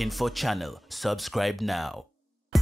Info Channel. Subscribe now.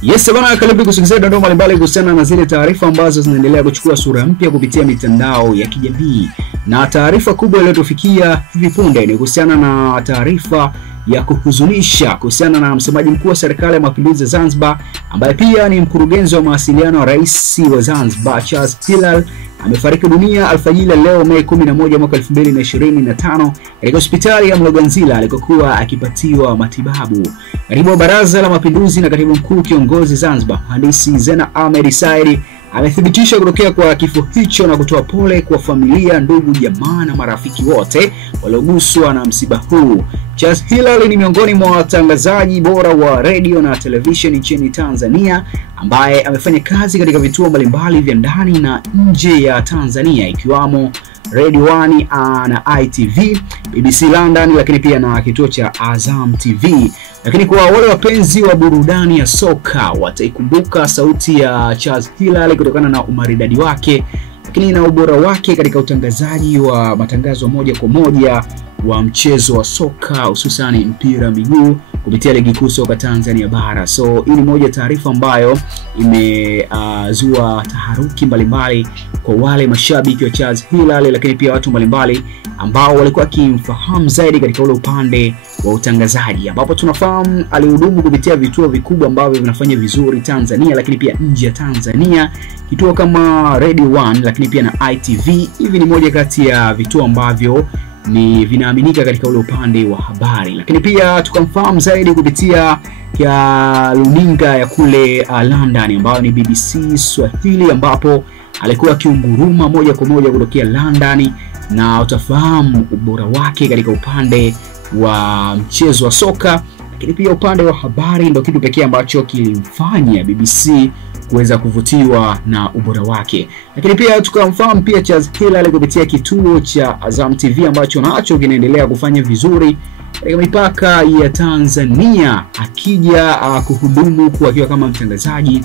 Yes bwana, karibu kusikiliza dondoo mbalimbali kuhusiana na zile taarifa ambazo zinaendelea kuchukua sura mpya kupitia mitandao ya kijamii. Na taarifa kubwa iliyotufikia hivi punde ni kuhusiana na taarifa ya kuhuzunisha kuhusiana na msemaji mkuu wa serikali ya mapinduzi ya Zanzibar ambaye pia ni mkurugenzi wa mawasiliano wa rais wa Zanzibar Charles Hilal amefariki dunia alfajiri leo Mei 11 mwaka 2025 katika hospitali ya Mloganzila alikokuwa akipatiwa matibabu. Katibu wa Baraza la Mapinduzi na katibu mkuu kiongozi Zanzibar Mhandisi Zena Ahmed Said amethibitisha kutokea kwa kifo hicho na kutoa pole kwa familia, ndugu, jamaa na marafiki wote walioguswa na msiba huu. Charles Hilal ni miongoni mwa watangazaji bora wa radio na television nchini Tanzania ambaye amefanya kazi katika vituo mbalimbali vya ndani na nje ya Tanzania ikiwamo Radio 1 na ITV, BBC London, lakini pia na kituo cha Azam TV. Lakini kwa wale wapenzi wa burudani ya soka wataikumbuka sauti ya Charles Hilal kutokana na umaridadi wake, lakini na ubora wake katika utangazaji wa matangazo moja kwa moja wa mchezo wa soka hususan mpira miguu kupitia ligi kuu soka Tanzania bara. So hii ni moja taarifa ambayo imezua taharuki mbalimbali kwa wale mashabiki wa Charles Hilal, lakini pia watu mbalimbali ambao walikuwa kimfahamu zaidi katika ule upande wa utangazaji, ambapo tunafahamu alihudumu kupitia vituo vikubwa ambavyo vinafanya vizuri Tanzania lakini pia nje ya Tanzania, kituo kama Radio 1 lakini pia na ITV. Hivi ni moja kati ya vituo ambavyo ni vinaaminika katika ule upande wa habari, lakini pia tukamfahamu zaidi kupitia ya runinga ya kule London ambayo ni BBC Swahili, ambapo alikuwa akiunguruma moja kwa moja kutokea London, na utafahamu ubora wake katika upande wa mchezo wa soka, lakini pia upande wa habari ndio kitu pekee ambacho kilimfanya BBC kuweza kuvutiwa na ubora wake. Lakini pia tukamfahamu pia Charles Hilal kupitia kituo cha Azam TV ambacho nacho kinaendelea kufanya vizuri katika mipaka ya Tanzania, akija kuhudumu akiwa kama mtangazaji,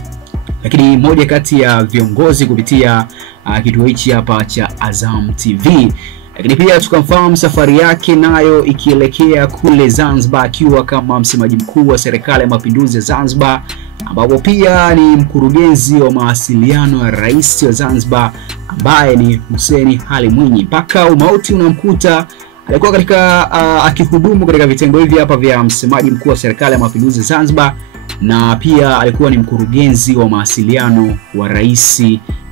lakini moja kati ya viongozi kupitia kituo hichi hapa cha Azam TV. Lakini pia tukamfahamu safari yake nayo ikielekea kule Zanzibar akiwa kama msemaji mkuu wa serikali ya mapinduzi ya Zanzibar, ambapo pia ni mkurugenzi wa mawasiliano ya rais wa Zanzibar ambaye ni Hussein Ali Mwinyi. Mpaka umauti unamkuta alikuwa katika akihudumu katika vitengo hivi hapa vya msemaji mkuu wa serikali ya mapinduzi ya Zanzibar, na pia alikuwa ni mkurugenzi wa mawasiliano wa rais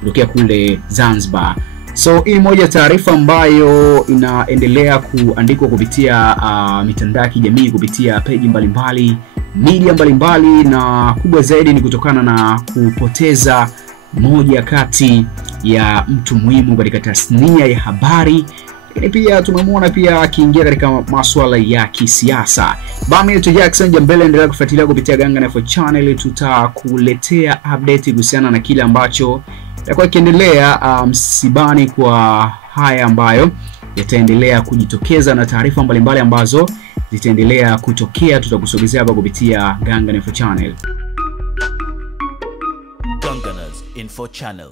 kutokea kule Zanzibar. So hii moja taarifa ambayo inaendelea kuandikwa kupitia mitandao ya kijamii, kupitia page mbalimbali, media mbalimbali, na kubwa zaidi ni kutokana na kupoteza moja kati ya mtu muhimu katika tasnia ya habari. Lakini pia tumemwona pia akiingia katika masuala ya kisiasa. Bami to Jackson Jambele, endelea kufuatilia kupitia Ganga Info Channel. Tutakuletea update kuhusiana na kile ambacho itakuwa kiendelea msibani kwa haya ambayo yataendelea kujitokeza, na taarifa mbalimbali ambazo zitaendelea kutokea tutakusogezea hapa kupitia Ganga Info Channel. Ganga Info Channel.